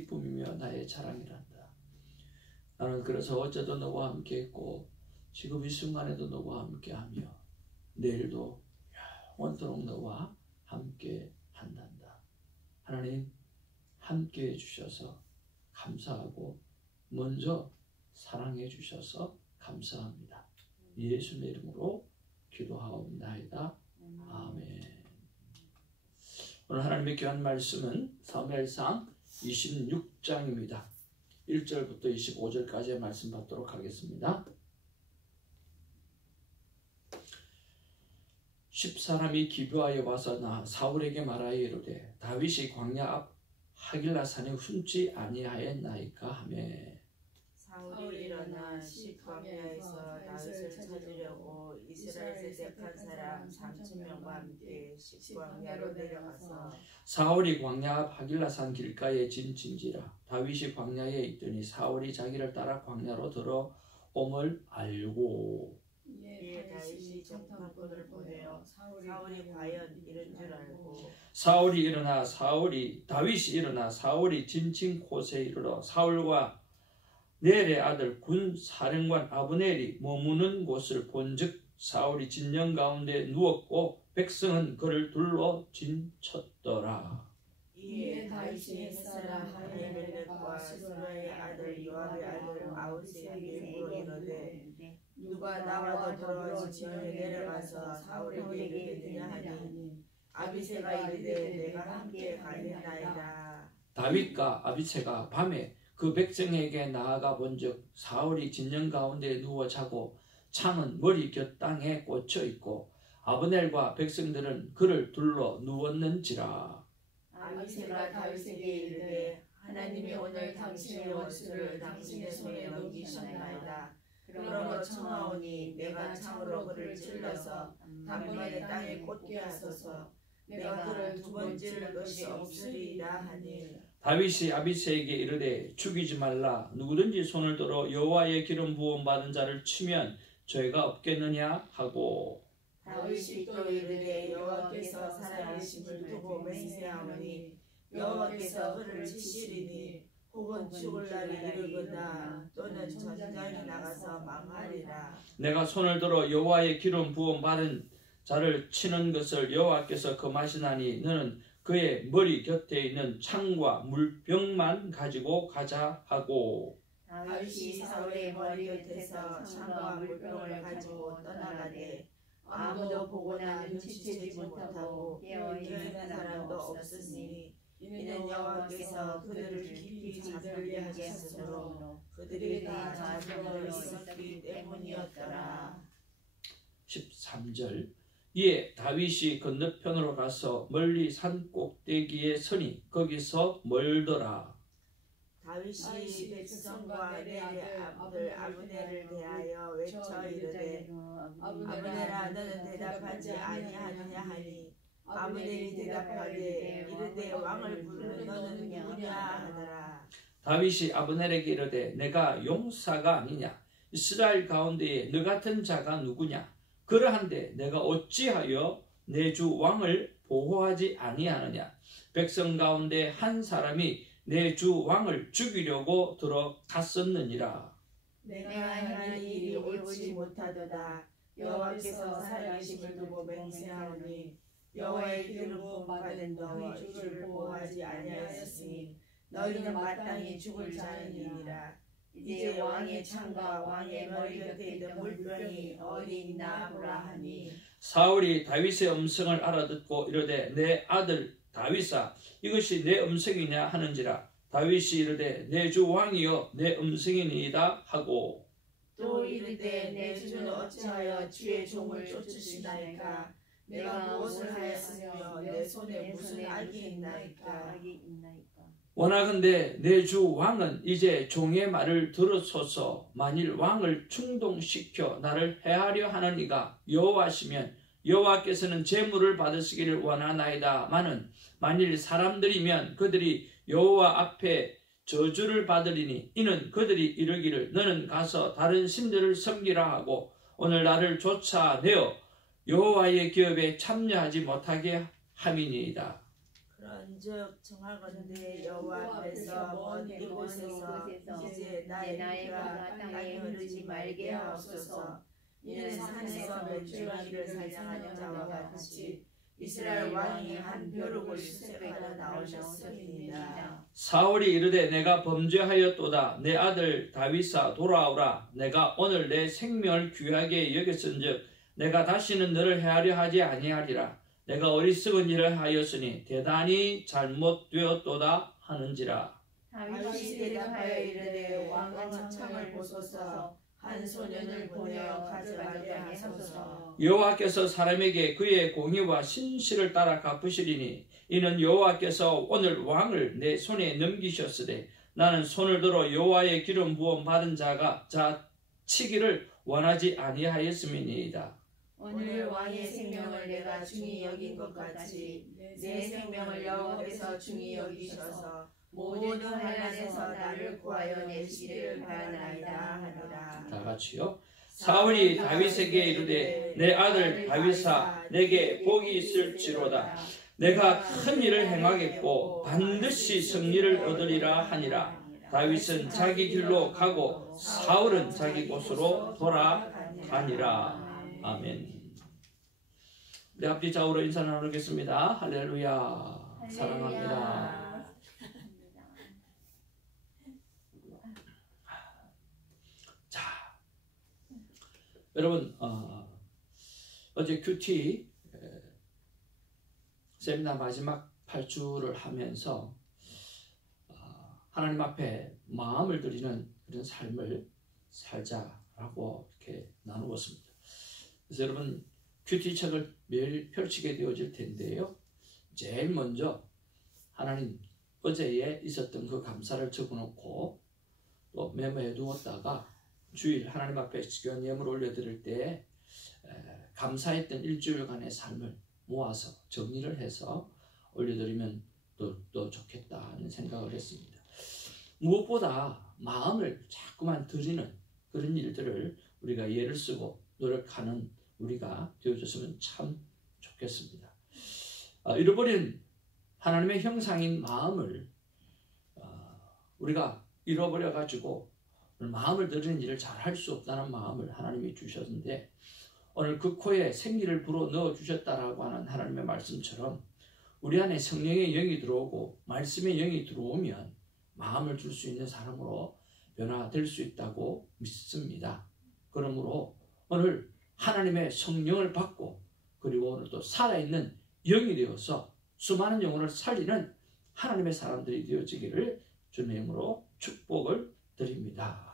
기쁨이며 나의 자랑이란다. 나는 그래서 어제도 너와 함께 했고 지금 이 순간에도 너와 함께하며 내일도 영원토록 너와 함께 한단다. 하나님 함께 해주셔서 감사하고 먼저 사랑해 주셔서 감사합니다. 예수님의 이름으로 기도하옵나이다. 아멘. 오늘 하나님의 귀한 말씀은 사무엘상 26장입니다. 1절부터 25절까지의 말씀 받도록 하겠습니다. 10사람이 기브아에 와서 사울에게 말하여 이르되 다윗이 광야 앞 하길라산에 숨지 아니하였나이까 하매 사울이 일어나 광야에서 다윗을 찾으려고 이스라엘 택한 사람 3,000명과 함께 광야로 내려가서 사울이 광야 앞 하길라산 길가에 진친지라. 다윗이 광야에 있더니 사울이 자기를 따라 광야로 들어옴을 알고 이에 다윗이 정탐꾼을 보내어 사울이 과연 이런 줄 알고 다윗이 일어나 사울이 진친 곳에 이르러 사울과 넬의 아들 군 사령관 아브넬이 머무는 곳을 본즉 사울이 진영 가운데 누웠고 백성은 그를 둘러 진쳤더라. 이에 다윗이 햇사람 아히멜렉과 스루아의 아들 요압의 아들 아우스에게 물어 이르되 누가 나와 더불어 진영에 내려가서 사울에게 이르느냐 하니 아비새가 이르되 내가 함께 가겠나이다. 다윗과 아비새가 밤에 그 백성에게 나아가 본즉 사울이 진영 가운데 누워 자고 창은 머리 곁 땅에 꽂혀 있고 아브넬과 백성들은 그를 둘러 누웠는지라. 아비새가 다윗에게 이르되 하나님이 오늘 당신의 원수를 당신의 손에 넘기셨나이다. 그러므로 청하오니 내가 창으로 그를 찔러서 단번에 땅에 꽂게 하소서. 내가 그를 두 번 찔를 것이 없으리이다 하니 다윗이 아비새에게 이르되 죽이지 말라. 누구든지 손을 들어 여호와의 기름 부음 받은 자를 치면 죄가 없겠느냐 하고 다윗이 또 이르되 여호와께서 살아계심을 두고 맹세하오니 여호와께서 그를 치시리니 혹은 죽을 날이 이르거나 또는 전장에 나가서 망하리라. 내가 손을 들어 여호와의 기름 부음 받은 자를 치는 것을 여호와께서 금하시나니 너는 그의 머리 곁에 있는 창과 물병만 가지고 가자 하고 다윗이 사울의 머리 곁에서 창과 물병을 가지고 떠나가되 아무도 보거나 눈치채지 못하고 깨어있는 사람도 없으니 이는 여호와께서 그들을 깊이 잠들게 하셨으므로 그들이 다 잠들어 있었기 때문이었더라. 13절 이에 다윗이 건너편으로 가서 멀리 산 꼭대기에 서니 거기서 멀더라. 다윗이 백성과 넬의 아들 아브넬을 대하여 외쳐 이르되 아브넬아 너는 대답하지 아니하느냐 하니 아브넬이 대답하되 이르되 왕을 부르는 너는 누구냐 하더라. 다윗이 아브넬에게 이르되 내가 용사가 아니냐 이스라엘 가운데에 너 같은 자가 누구냐 그러한데 내가 어찌하여 내 주 왕을 보호하지 아니하느냐 백성 가운데 한 사람이 내 주 왕을 죽이려고 들어갔었느니라. 내가 한 일이 옳지 못하도다. 여호와께서 살아계심을 두고 맹세하오니 여호와의 기름 부음 받은 너희 주를 보호하지 아니하였으니 너희는 마땅히 죽을 자이니라. 이제 왕의 창과 왕의 머리 곁에 있는 물병이 어디 있나 보라 하니 사울이 다윗의 음성을 알아듣고 이르되 내 아들 다윗아 이것이 내 음성이냐 하는지라. 다윗이 이르되 내 주 왕이여 내 음성이니이다 하고 또 이르되 내 주는 어찌하여 주의 종을 쫓으시나이까. 내가 무엇을 하였으며 내 손에 무슨 악이 있나이까. 원하건대 내 주 왕은 이제 종의 말을 들으소서. 만일 왕을 충동시켜 나를 해하려 하는 이가 여호와시면 여호와께서는 제물을 받으시기를 원하나이다마는 만일 사람들이면 그들이 여호와 앞에 저주를 받으리니 이는 그들이 이르기를 너는 가서 다른 신들을 섬기라 하고 오늘 나를 쫓아내어 여호와의 기업에 참여하지 못하게 함이니이다. 그런즉 청하건대 여호와 앞에서 먼 이곳에서 이제 나의 피가 땅에 흐르지 말게 하옵소서. 이는 산에서 멸종하기를 사냥하는 자와 같이 이스라엘 왕이 한 벼룩을 수색하러 나오셨음이니이다. 사울이 이르되 내가 범죄하였도다. 내 아들 다윗아 돌아오라. 내가 오늘 내 생명을 귀하게 여겼은즉 내가 다시는 너를 해하려 하지 아니하리라. 내가 어리석은 일을 하였으니 대단히 잘못되었도다 하는지라. 다윗이 대답하여 이르되 왕은 창을 보소서. 한 소년을 보내어 가져가게 하소서. 여호와께서 사람에게 그의 공의와 신실을 따라 갚으시리니 이는 여호와께서 오늘 왕을 내 손에 넘기셨으되 나는 손을 들어 여호와의 기름 부음 받은 자가 치기를 원하지 아니하였음이니이다. 오늘 왕의 생명을 내가 중히 여긴 것 같이 내 생명을 여호와께서 중히 여기셔서 모든 환난에서 나를 구하여 내시기를 바라나이다 하노라. 다 같이요. 사울이 다윗에게 이르되 내 아들 다윗아 내게 복이 있을지로다. 내가 큰 일을 행하겠고 반드시 승리를 얻으리라 하니라. 다윗은 자기 길로 가고 사울은 자기 곳으로 돌아가니라. 아멘. 우리 앞뒤 좌우로 인사 나누겠습니다. 할렐루야. 사랑합니다. 여러분 어제 큐티 세미나 마지막 8주를 하면서 하나님 앞에 마음을 드리는 그런 삶을 살자라고 이렇게 나누었습니다. 그래서 여러분 큐티 책을 매일 펼치게 되어질 텐데요. 제일 먼저 하나님 어제에 있었던 그 감사를 적어놓고 또 메모해 두었다가 주일 하나님 앞에 귀한 예물을 올려드릴 때 감사했던 일주일간의 삶을 모아서 정리를 해서 올려드리면 또 좋겠다 하는 생각을 했습니다. 무엇보다 마음을 자꾸만 드리는 그런 일들을 우리가 예를 쓰고 노력하는 우리가 되어줬으면 참 좋겠습니다. 잃어버린 하나님의 형상인 마음을 우리가 잃어버려가지고 마음을 드리는 일을 잘 할 수 없다는 마음을 하나님이 주셨는데 오늘 그 코에 생기를 불어 넣어 주셨다라고 하는 하나님의 말씀처럼 우리 안에 성령의 영이 들어오고 말씀의 영이 들어오면 마음을 줄 수 있는 사람으로 변화될 수 있다고 믿습니다. 그러므로 오늘 하나님의 성령을 받고 그리고 오늘 또 살아있는 영이 되어서 수많은 영혼을 살리는 하나님의 사람들이 되어지기를 주님의 이름으로 축복을 드립니다.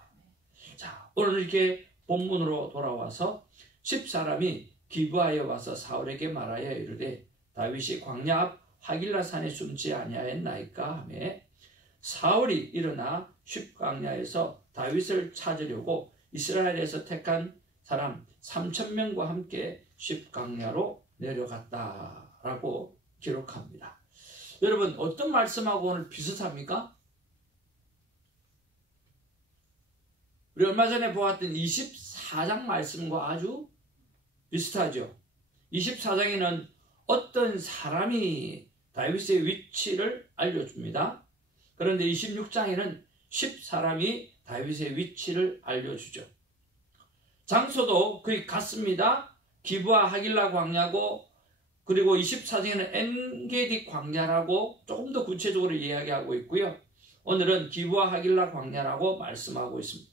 자, 오늘 이렇게 본문으로 돌아와서 10사람이 기브아에 와서 사울에게 말하여 이르되 다윗이 광야 앞 하길라 산에 숨지 아니하였나이까 하며 사울이 일어나 십광야에서 다윗을 찾으려고 이스라엘에서 택한 사람 3,000명과 함께 십광야로 내려갔다라고 기록합니다. 여러분 어떤 말씀하고 오늘 비슷합니까? 우리 얼마 전에 보았던 24장 말씀과 아주 비슷하죠. 24장에는 어떤 사람이 다윗의 위치를 알려줍니다. 그런데 26장에는 10사람이 다윗의 위치를 알려주죠. 장소도 거의 같습니다. 기브아 하길라 광야고 그리고 24장에는 엔게디 광야라고 조금 더 구체적으로 이야기하고 있고요. 오늘은 기브아 하길라 광야라고 말씀하고 있습니다.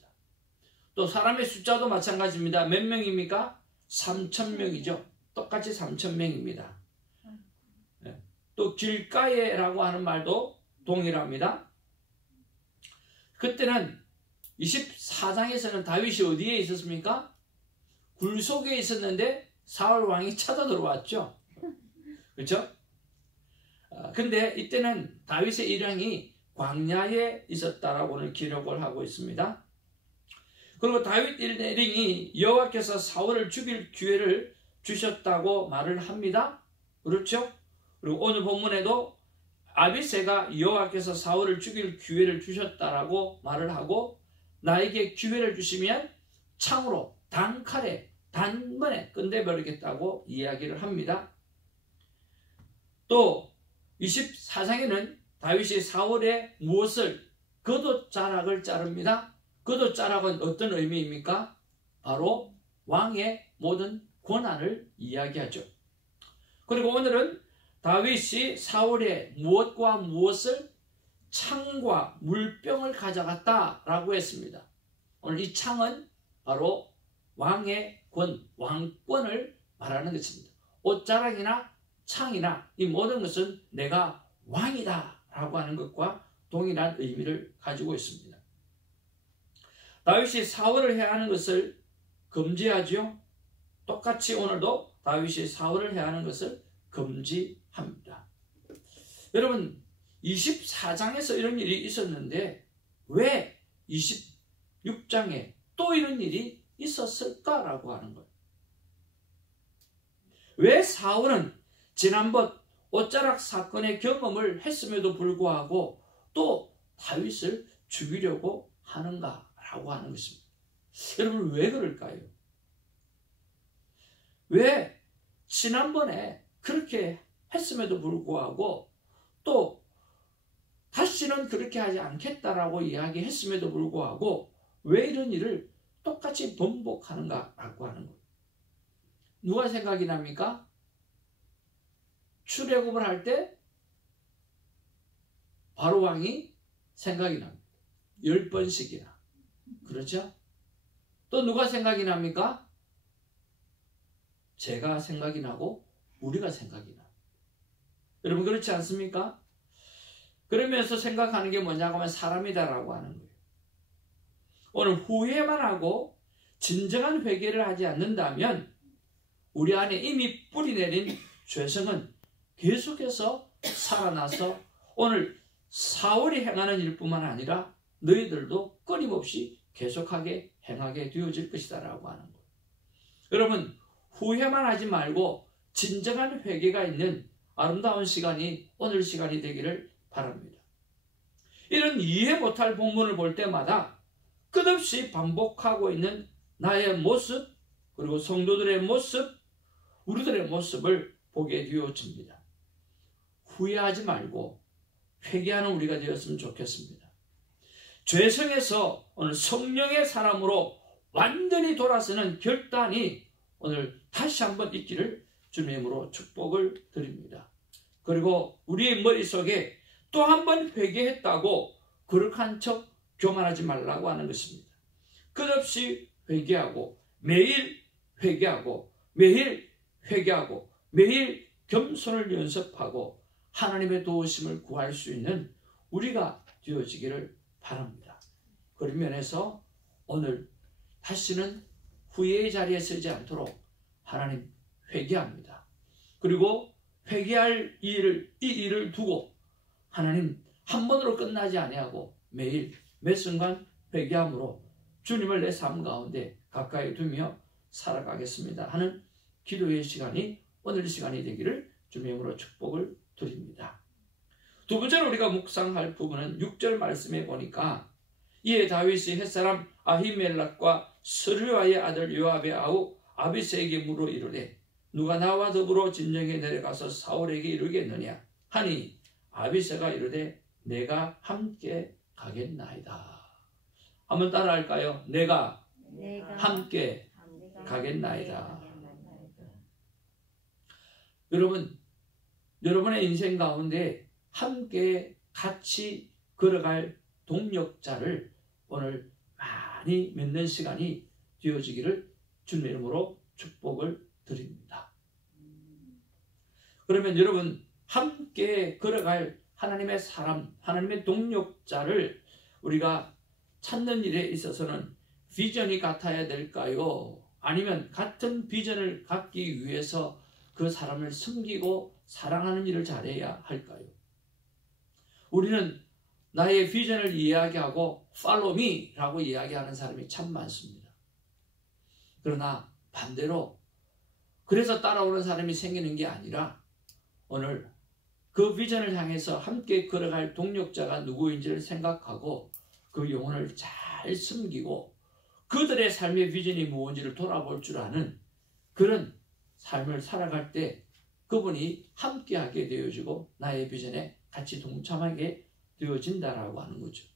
또 사람의 숫자도 마찬가지입니다. 몇 명입니까? 3,000명이죠. 똑같이 3,000명입니다. 또 길가에라고 하는 말도 동일합니다. 그때는 24장에서는 다윗이 어디에 있었습니까? 굴 속에 있었는데 사울 왕이 찾아 들어왔죠. 그렇죠? 근데 이때는 다윗의 일행이 광야에 있었다라고 오늘 기록을 하고 있습니다. 그리고 다윗 일행이 여호와께서 사울을 죽일 기회를 주셨다고 말을 합니다. 그렇죠? 그리고 오늘 본문에도 아비새가 여호와께서 사울을 죽일 기회를 주셨다라고 말을 하고 나에게 기회를 주시면 창으로 단칼에 단번에 끝내버리겠다고 이야기를 합니다. 또 24장에는 다윗이 사울의 무엇을 겉옷자락을 자릅니다. 겉옷자락은 어떤 의미입니까? 바로 왕의 모든 권한을 이야기하죠. 그리고 오늘은 다윗이 사울의 무엇과 무엇을 창과 물병을 가져갔다라고 했습니다. 오늘 이 창은 바로 왕의 왕권을 말하는 것입니다. 옷자락이나 창이나 이 모든 것은 내가 왕이다 라고 하는 것과 동일한 의미를 가지고 있습니다. 다윗이 사울을 해하는 것을 금지하죠. 똑같이 오늘도 다윗이 사울을 해하는 것을 금지합니다. 여러분 24장에서 이런 일이 있었는데 왜 26장에 또 이런 일이 있었을까라고 하는 거예요. 왜 사울은 지난번 옷자락 사건의 경험을 했음에도 불구하고 또 다윗을 죽이려고 하는가라고 하는 것입니다. 여러분 왜 그럴까요? 왜 지난번에 그렇게 했음에도 불구하고 또 다시는 그렇게 하지 않겠다라고 이야기했음에도 불구하고 왜 이런 일을 똑같이 반복하는가라고 하는 거예요. 누가 생각이 납니까? 출애굽을 할 때 바로 왕이 생각이 납니다. 10번씩이나. 그렇죠? 또 누가 생각이 납니까? 제가 생각이 나고 우리가 생각이 나. 여러분 그렇지 않습니까? 그러면서 생각하는 게 뭐냐고 하면 사람이다라고 하는 거예요. 오늘 후회만 하고 진정한 회개를 하지 않는다면 우리 안에 이미 뿌리내린 죄성은 계속해서 살아나서 오늘 사울이 행하는 일뿐만 아니라 너희들도 끊임없이 계속하게 행하게 되어질 것이다 라고 하는 거예요. 여러분 후회만 하지 말고 진정한 회개가 있는 아름다운 시간이 오늘 시간이 되기를 바랍니다. 이런 이해 못할 본문을 볼 때마다 끝없이 반복하고 있는 나의 모습 그리고 성도들의 모습 우리들의 모습을 보게 되어집니다. 후회하지 말고 회개하는 우리가 되었으면 좋겠습니다. 죄성에서 오늘 성령의 사람으로 완전히 돌아서는 결단이 오늘 다시 한번 있기를 주님의 이름으로 축복을 드립니다. 그리고 우리의 머릿속에 또 한 번 회개했다고 거룩한 척 교만하지 말라고 하는 것입니다. 끝없이 회개하고 매일 회개하고 매일 회개하고 매일 겸손을 연습하고 하나님의 도우심을 구할 수 있는 우리가 되어지기를 바랍니다. 그런 면에서 오늘 다시는 후회의 자리에 서지 않도록 하나님 회개합니다. 그리고 회개할 이 일을 두고 하나님 한 번으로 끝나지 아니하고 매일 매 순간 회개함으로 주님을 내 삶 가운데 가까이 두며 살아가겠습니다 하는 기도의 시간이 오늘 시간이 되기를 주님의 이름으로 축복을 드립니다. 두 번째로 우리가 묵상할 부분은 6절 말씀에 보니까 이에 다윗이 햇사람 아히멜락과 스르야의 아들 요압의 아우 아비새에게 물어 이르되 누가 나와 더불어 진영에 내려가서 사울에게 이르겠느냐 하니 아비새가 이르되 내가 함께 가겠나이다. 한번 따라할까요? 내가 함께 가겠나이다. 여러분, 여러분의 인생 가운데 함께 같이 걸어갈 동력자를 오늘 많이 맺는 시간이 되어지기를 주님의 이름으로 축복을 드립니다. 그러면 여러분 함께 걸어갈 하나님의 사람, 하나님의 동력자를 우리가 찾는 일에 있어서는 비전이 같아야 될까요? 아니면 같은 비전을 갖기 위해서 그 사람을 섬기고 사랑하는 일을 잘해야 할까요? 우리는 나의 비전을 이야기하고 Follow me 라고 이야기하는 사람이 참 많습니다. 그러나 반대로 그래서 따라오는 사람이 생기는 게 아니라 오늘 그 비전을 향해서 함께 걸어갈 동력자가 누구인지를 생각하고 그 영혼을 잘 섬기고 그들의 삶의 비전이 무엇인지를 돌아볼 줄 아는 그런 삶을 살아갈 때 그분이 함께하게 되어지고 나의 비전에 같이 동참하게 되어진다라고 하는 거죠.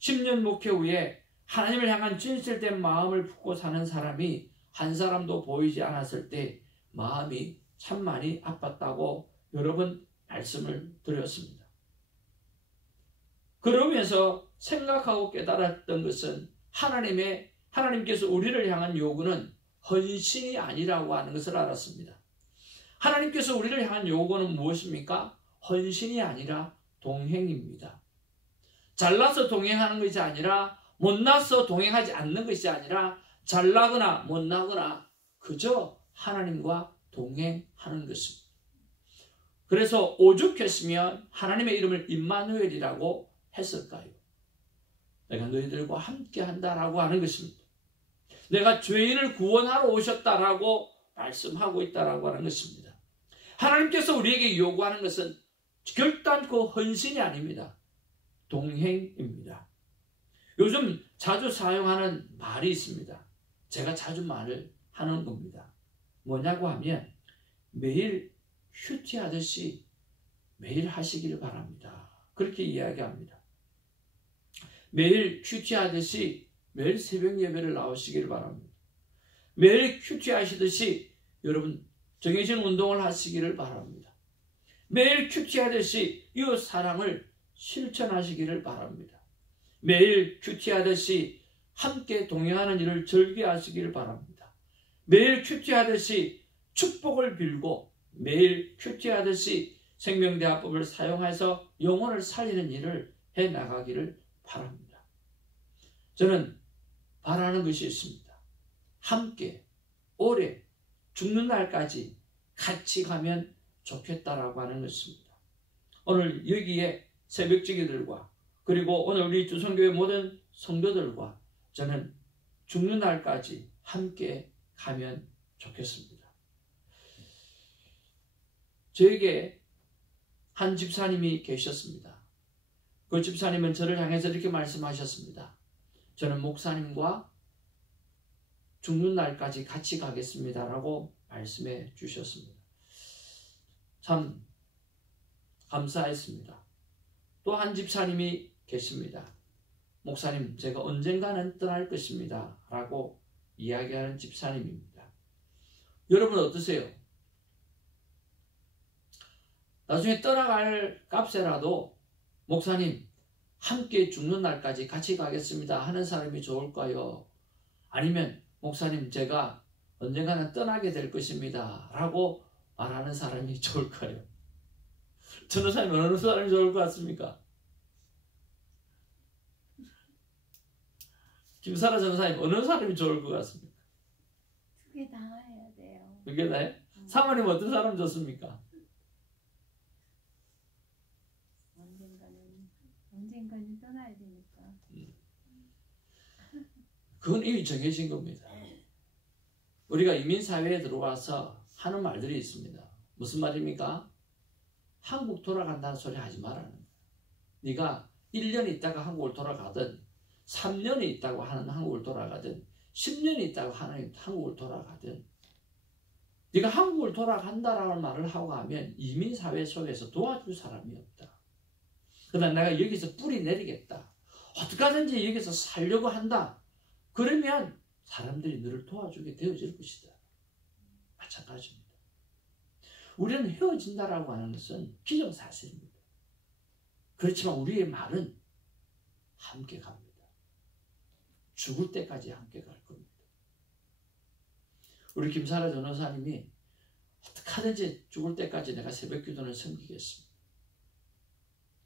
10년 목회 후에 하나님을 향한 진실된 마음을 품고 사는 사람이 한 사람도 보이지 않았을 때 마음이 참 많이 아팠다고 여러 번 말씀을 드렸습니다. 그러면서 생각하고 깨달았던 것은 하나님께서 우리를 향한 요구는 헌신이 아니라고 하는 것을 알았습니다. 하나님께서 우리를 향한 요구는 무엇입니까? 헌신이 아니라 동행입니다. 잘나서 동행하는 것이 아니라 못나서 동행하지 않는 것이 아니라 잘나거나 못나거나 그저 하나님과 동행하는 것입니다. 그래서 오죽했으면 하나님의 이름을 임마누엘이라고 했을까요? 내가 너희들과 함께 한다라고 하는 것입니다. 내가 죄인을 구원하러 오셨다라고 말씀하고 있다라고 하는 것입니다. 하나님께서 우리에게 요구하는 것은 결단코 헌신이 아닙니다. 동행입니다. 요즘 자주 사용하는 말이 있습니다. 제가 자주 말을 하는 겁니다. 뭐냐고 하면 매일 큐티하듯이 매일 하시길 바랍니다. 그렇게 이야기합니다. 매일 큐티하듯이 매일 새벽 예배를 나오시길 바랍니다. 매일 큐티하시듯이 여러분 정해진 운동을 하시기를 바랍니다. 매일 큐티하듯이 이웃 사랑을 실천하시기를 바랍니다. 매일 큐티하듯이 함께 동행하는 일을 즐겨하시기를 바랍니다. 매일 큐티하듯이 축복을 빌고 매일 큐티하듯이 생명대화법을 사용해서 영혼을 살리는 일을 해나가기를 바랍니다. 저는 바라는 것이 있습니다. 함께 오래 죽는 날까지 같이 가면 좋겠다라고 하는 것입니다. 오늘 여기에 새벽지기들과 그리고 오늘 우리 주선교회 모든 성도들과 저는 죽는 날까지 함께 가면 좋겠습니다. 저에게 한 집사님이 계셨습니다. 그 집사님은 저를 향해서 이렇게 말씀하셨습니다. 저는 목사님과 죽는 날까지 같이 가겠습니다라고 말씀해 주셨습니다. 참 감사했습니다. 또 한 집사님이 계십니다. 목사님, 제가 언젠가는 떠날 것입니다 라고 이야기하는 집사님입니다. 여러분 어떠세요? 나중에 떠나갈 값에라도 목사님 함께 죽는 날까지 같이 가겠습니다 하는 사람이 좋을까요? 아니면 목사님 제가 언젠가는 떠나게 될 것입니다 라고 말하는 사람이 좋을까요? 전도사님 어느 사람이 좋을 것 같습니까? 김사라 전도사님 어느 사람이 좋을 것 같습니까? 두 개 다 해야 돼요. 두 개 다요? 사모님 어떤 사람 좋습니까? 언젠가는 떠나야 되니까. 그건 이미 정해진 겁니다. 우리가 이민사회에 들어와서 하는 말들이 있습니다. 무슨 말입니까? 한국 돌아간다는 소리 하지 말라는 거예요. 네가 1년 있다가 한국을 돌아가든 3년이 있다고 하는 한국을 돌아가든 10년이 있다고 하는 한국을 돌아가든 네가 한국을 돌아간다라는 말을 하고 하면 이민사회 속에서 도와줄 사람이 없다. 그러나 내가 여기서 뿌리 내리겠다. 어떻게 하든지 여기서 살려고 한다. 그러면 사람들이 너를 도와주게 되어질 것이다. 마찬가지입니다. 우리는 헤어진다라고 하는 것은 기정사실입니다. 그렇지만 우리의 말은 함께 갑니다. 죽을 때까지 함께 갈 겁니다. 우리 김사라 전도사님이 어떻게 하든지 죽을 때까지 내가 새벽기도는 섬기겠습니다.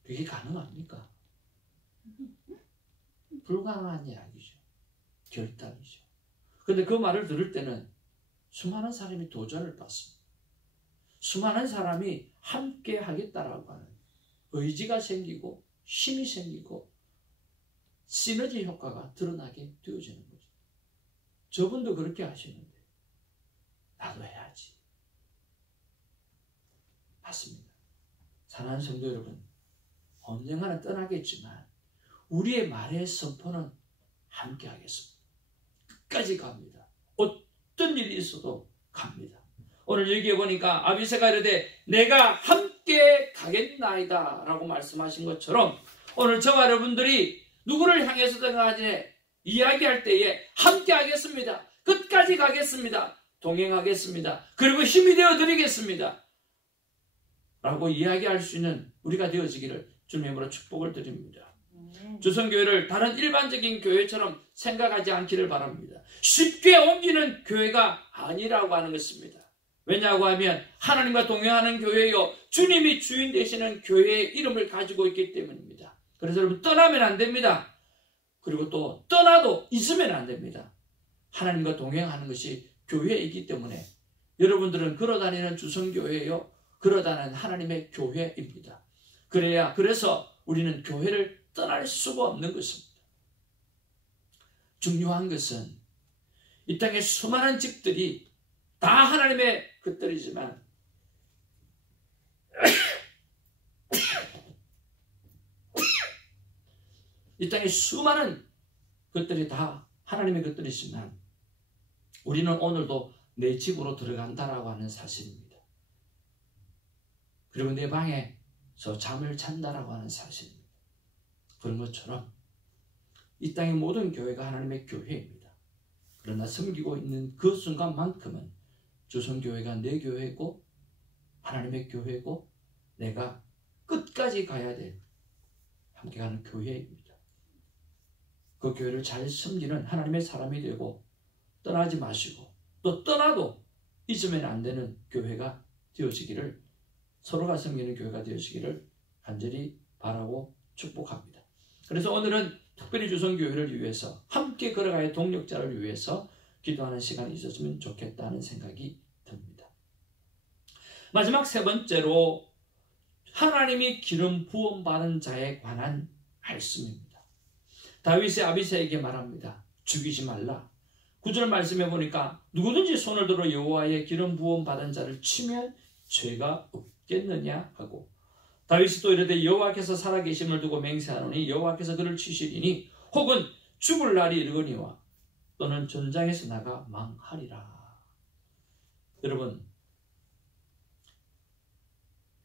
그게 가능합니까? 불가능한 이야기죠. 결단이죠. 그런데 그 말을 들을 때는 수많은 사람이 도전을 받습니다. 수많은 사람이 함께 하겠다라고 하는 의지가 생기고 힘이 생기고 시너지 효과가 드러나게 되어지는 거죠. 저분도 그렇게 하시는데 나도 해야지. 맞습니다. 사랑하는 성도 여러분, 언젠가는 떠나겠지만 우리의 말의 선포는 함께 하겠습니다. 끝까지 갑니다. 어떤 일이 있어도 갑니다. 오늘 여기에 보니까 아비새가 이르되 내가 함께 가겠나이다 라고 말씀하신 것처럼 오늘 저와 여러분들이 누구를 향해서든 간에 이야기할 때에 함께 하겠습니다. 끝까지 가겠습니다. 동행하겠습니다. 그리고 힘이 되어 드리겠습니다. 라고 이야기할 수 있는 우리가 되어지기를 주님의 이름으로 축복을 드립니다. 주성교회를 다른 일반적인 교회처럼 생각하지 않기를 바랍니다. 쉽게 옮기는 교회가 아니라고 하는 것입니다. 왜냐하고 하면 하나님과 동행하는 교회요 주님이 주인 되시는 교회의 이름을 가지고 있기 때문입니다. 그래서 여러분 떠나면 안 됩니다. 그리고 또 떠나도 있으면 안 됩니다. 하나님과 동행하는 것이 교회이기 때문에 여러분들은 걸어다니는 주성교회요 걸어다니는 하나님의 교회입니다. 그래서 우리는 교회를 떠날 수가 없는 것입니다. 중요한 것은 이 땅의 수많은 집들이 다 하나님의 것들이지만 이 땅의 수많은 것들이 다 하나님의 것들이지만 우리는 오늘도 내 집으로 들어간다라고 하는 사실입니다. 그리고 내 방에서 잠을 잔다라고 하는 사실입니다. 그런 것처럼 이 땅의 모든 교회가 하나님의 교회입니다. 그러나 섬기고 있는 그 순간만큼은 주성교회가 내 교회고 하나님의 교회고 내가 끝까지 가야 될 함께 가는 교회입니다. 그 교회를 잘 섬기는 하나님의 사람이 되고 떠나지 마시고 또 떠나도 잊으면 안 되는 교회가 되어지기를 서로가 섬기는 교회가 되어지기를 간절히 바라고 축복합니다. 그래서 오늘은 특별히 주성교회를 위해서 함께 걸어가야 동력자를 위해서 기도하는 시간이 있었으면 좋겠다는 생각이 듭니다. 마지막 세 번째로 하나님이 기름 부음 받은 자에 관한 말씀입니다. 다윗의 아비새에게 말합니다. 죽이지 말라. 9절 말씀해 보니까 누구든지 손을 들어 여호와의 기름 부음 받은 자를 치면 죄가 없겠느냐 하고 다윗이 또 이르되 여호와께서 살아계심을 두고 맹세하노니 여호와께서 그를 치시리니 혹은 죽을 날이 이르거니와 또는 전장에서 나가 망하리라. 여러분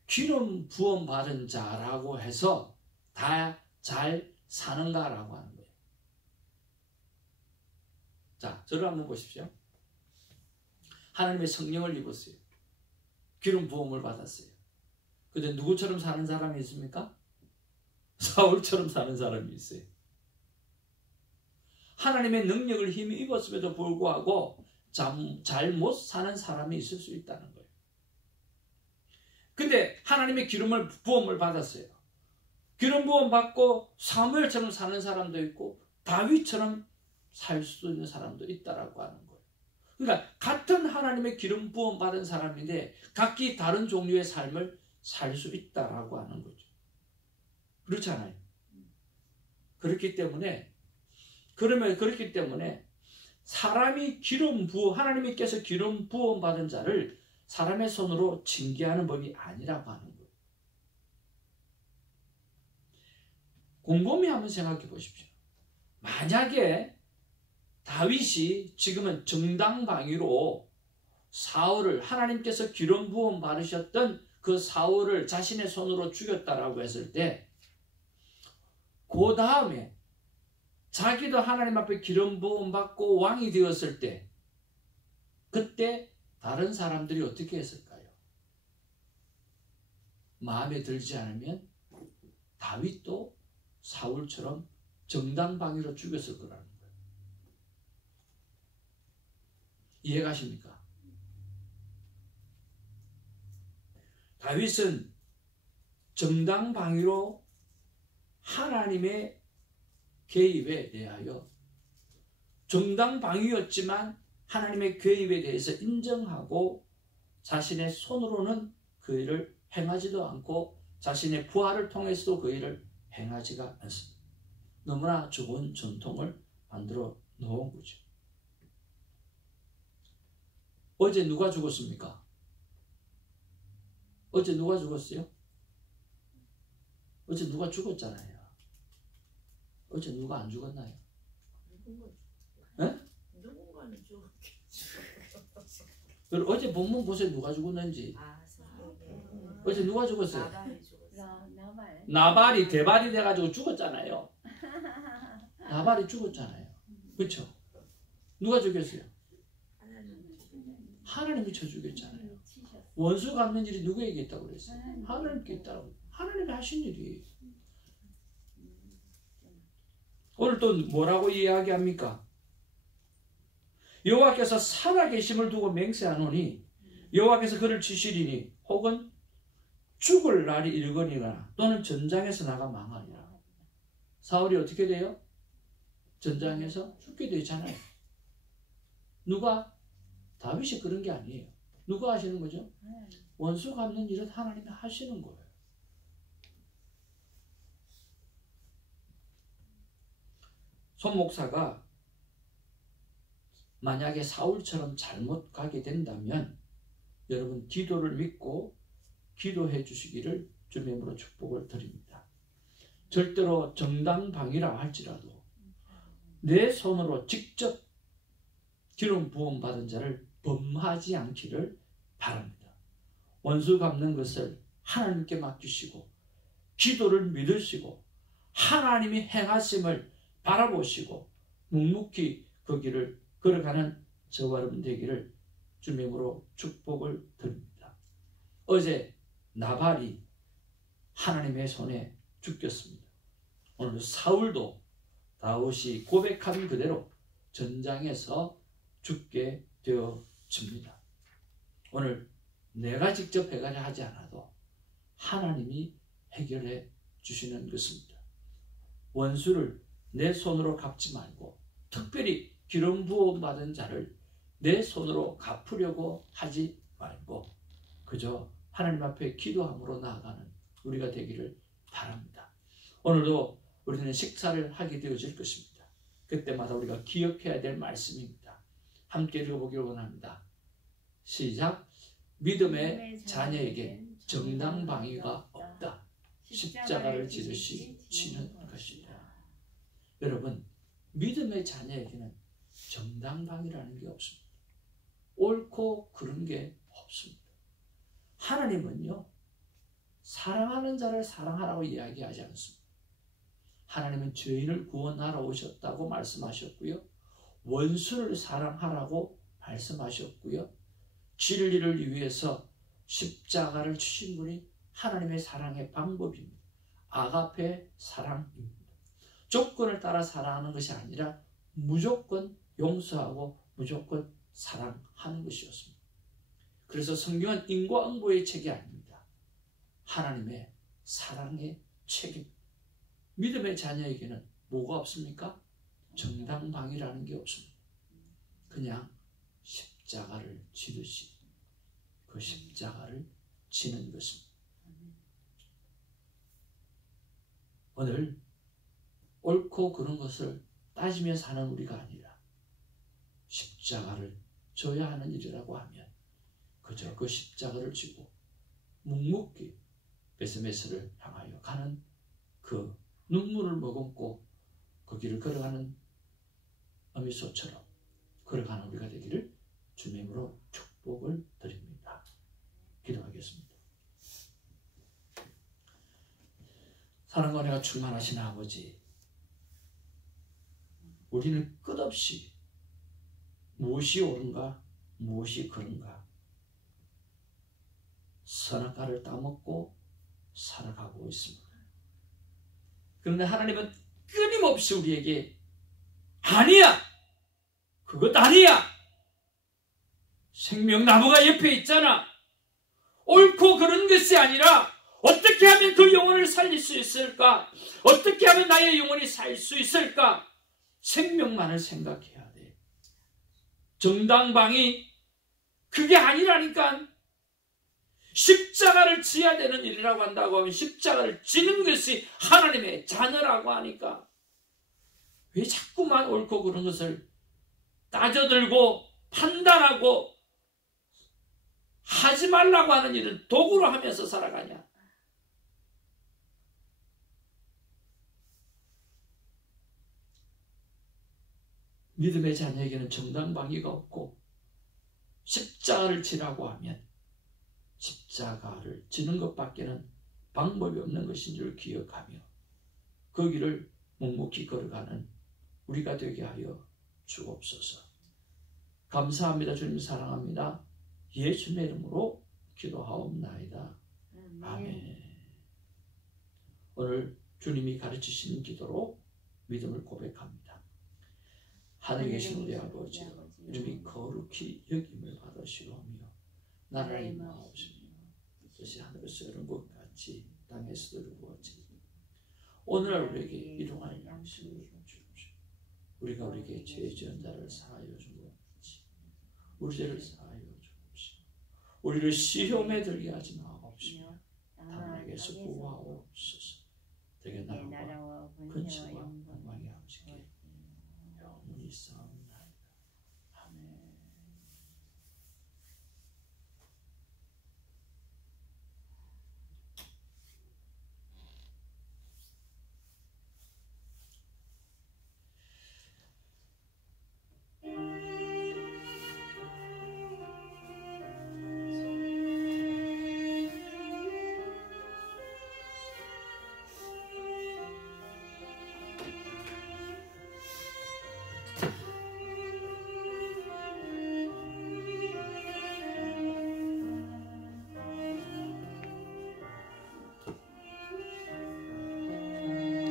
기름 부음 받은 자라고 해서 다 잘 사는가라고 하는 거예요. 자, 저를 한번 보십시오. 하나님의 성령을 입었어요. 기름 부음을 받았어요. 근데 누구처럼 사는 사람이 있습니까? 사울처럼 사는 사람이 있어요. 하나님의 능력을 힘이 입었음에도 불구하고 잘못 사는 사람이 있을 수 있다는 거예요. 근데 하나님의 기름을 부음을 받았어요. 기름 부음 받고 사무엘처럼 사는 사람도 있고 다윗처럼 살 수 있는 사람도 있다라고 하는 거예요. 그러니까 같은 하나님의 기름 부음 받은 사람인데 각기 다른 종류의 삶을 살 수 있다라고 하는 거죠. 그렇잖아요. 그렇기 때문에 사람이 하나님께서 기름 부음 받은 자를 사람의 손으로 징계하는 법이 아니라고 하는 거예요. 곰곰이 한번 생각해 보십시오. 만약에 다윗이 지금은 정당방위로 사울을 하나님께서 기름 부음 받으셨던 그 사울을 자신의 손으로 죽였다라고 했을 때 그 다음에 자기도 하나님 앞에 기름 부음 받고 왕이 되었을 때 그때 다른 사람들이 어떻게 했을까요? 마음에 들지 않으면 다윗도 사울처럼 정당방위로 죽였을 거라는 거예요. 이해가십니까? 다윗은 정당방위로 하나님의 개입에 대하여 정당방위였지만 하나님의 개입에 대해서 인정하고 자신의 손으로는 그 일을 행하지도 않고 자신의 부하를 통해서도 그 일을 행하지가 않습니다. 너무나 좋은 전통을 만들어 놓은 거죠. 어제 누가 죽었습니까? 어제 누가 죽었어요? 어제 누가 죽었잖아요. 어제 누가 안 죽었나요? 누군가는 죽었겠죠. 그리고 어제 본문 보세요. 누가 죽었는지. 어제 누가 죽었어요? 나발. 나발이 대발이 돼가지고 죽었잖아요. 나발이 죽었잖아요. 그렇죠? 누가 죽였어요? 하나님이 쳐 죽였잖아요. 원수 갚는 일이 누구에게 있다고 그랬어요? 하나님께 있다고. 하나님이 하신 일이에요. 오늘 또 뭐라고 이야기합니까? 여호와께서 살아계심을 두고 맹세하노니 여호와께서 그를 치시리니 혹은 죽을 날이 이르거니나 또는 전장에서 나가 망하리라. 사울이 어떻게 돼요? 전장에서 죽게 되잖아요. 누가? 다윗이 그런 게 아니에요. 누가 하시는 거죠? 원수 갚는 일은 하나님이 하시는 거예요. 손 목사가 만약에 사울처럼 잘못 가게 된다면 여러분 기도를 믿고 기도해 주시기를 주님의 이름으로 축복을 드립니다. 절대로 정당방위라 할지라도 내 손으로 직접 기름 부음 받은 자를 범하지 않기를 바랍니다. 원수 갚는 것을 하나님께 맡기시고 기도를 믿으시고 하나님이 행하심을 바라보시고 묵묵히 그 길을 걸어가는 저와 여러분 되기를 주님의 이름으로 축복을 드립니다. 어제 나발이 하나님의 손에 죽였습니다. 오늘 사울도 다윗이 고백한 그대로 전장에서 죽게 되어집니다. 오늘 내가 직접 해결을 하지 않아도 하나님이 해결해 주시는 것입니다. 원수를 내 손으로 갚지 말고 특별히 기름 부음 받은 자를 내 손으로 갚으려고 하지 말고 그저 하나님 앞에 기도함으로 나아가는 우리가 되기를 바랍니다. 오늘도 우리는 식사를 하게 되어질 것입니다. 그때마다 우리가 기억해야 될 말씀입니다. 함께 읽어보기를 원합니다. 시작. 믿음의 자녀에겐 정당방위가 없다. 십자가를 지듯이 치는 것이다. 여러분, 믿음의 자녀에게는 정당방위라는 게 없습니다. 옳고 그른 게 없습니다. 하나님은요, 사랑하는 자를 사랑하라고 이야기하지 않습니다. 하나님은 죄인을 구원하러 오셨다고 말씀하셨고요. 원수를 사랑하라고 말씀하셨고요. 진리를 위해서 십자가를 치신 분이 하나님의 사랑의 방법입니다. 아가페 사랑입니다. 조건을 따라 사랑하는 것이 아니라 무조건 용서하고 무조건 사랑하는 것이었습니다. 그래서 성경은 인과응보의 책이 아닙니다. 하나님의 사랑의 책입니다. 믿음의 자녀에게는 뭐가 없습니까? 정당방위라는 게 없습니다. 그냥 십자가를 지듯이 그 십자가를 지는 것입니다. 오늘 옳고 그런 것을 따지며 사는 우리가 아니라 십자가를 져야 하는 일이라고 하면 그저 그 십자가를 지고 묵묵히 베스메스를 향하여 가는 그 눈물을 머금고 그 길을 걸어가는 어미소처럼 걸어가는 우리가 되기를 주님의 이름으로 축복을 드립니다. 기도하겠습니다. 사랑과 은혜가 충만하신 아버지, 우리는 끝없이 무엇이 옳은가 무엇이 그른가 선악과를 따먹고 살아가고 있습니다. 그런데 하나님은 끊임없이 우리에게 아니야! 그것 아니야! 생명나무가 옆에 있잖아! 옳고 그런 것이 아니라 어떻게 하면 그 영혼을 살릴 수 있을까? 어떻게 하면 나의 영혼이 살 수 있을까? 생명만을 생각해야 돼. 정당방위 그게 아니라니까. 십자가를 지어야 되는 일이라고 한다고 하면 십자가를 지는 것이 하나님의 자녀라고 하니까 왜 자꾸만 옳고 그런 것을 따져들고 판단하고 하지 말라고 하는 일을 도구로 하면서 살아가냐? 믿음의 자녀에게는 정당방위가 없고 십자가를 지라고 하면 십자가를 지는 것밖에는 방법이 없는 것인 줄 기억하며 그 길을 묵묵히 걸어가는 우리가 되게 하여 주옵소서. 감사합니다. 주님 사랑합니다. 예수님의 이름으로 기도하옵나이다. 아멘. 오늘 주님이 가르치신 기도로 믿음을 고백합니다. 하늘에 계신 우리 아버지여, 이름이 거룩히 여김을 받으시오며 나라의 임하옵시며 뜻이 하늘에서 이룬 것 같이 땅에서도 이루어지니 오늘날 우리에게 일용할 양식을 주옵시오. 우리가 우리에게 죄 지은 자를 사하여 준 것 같이 우리 죄를 사하여 주옵시오. 우리를 시험에 들게 하지 마옵시며 다만 우리에게서 구하옵소서. 되게 나라와 근처와 영광이 아버지께 영원히 있사옵나이다.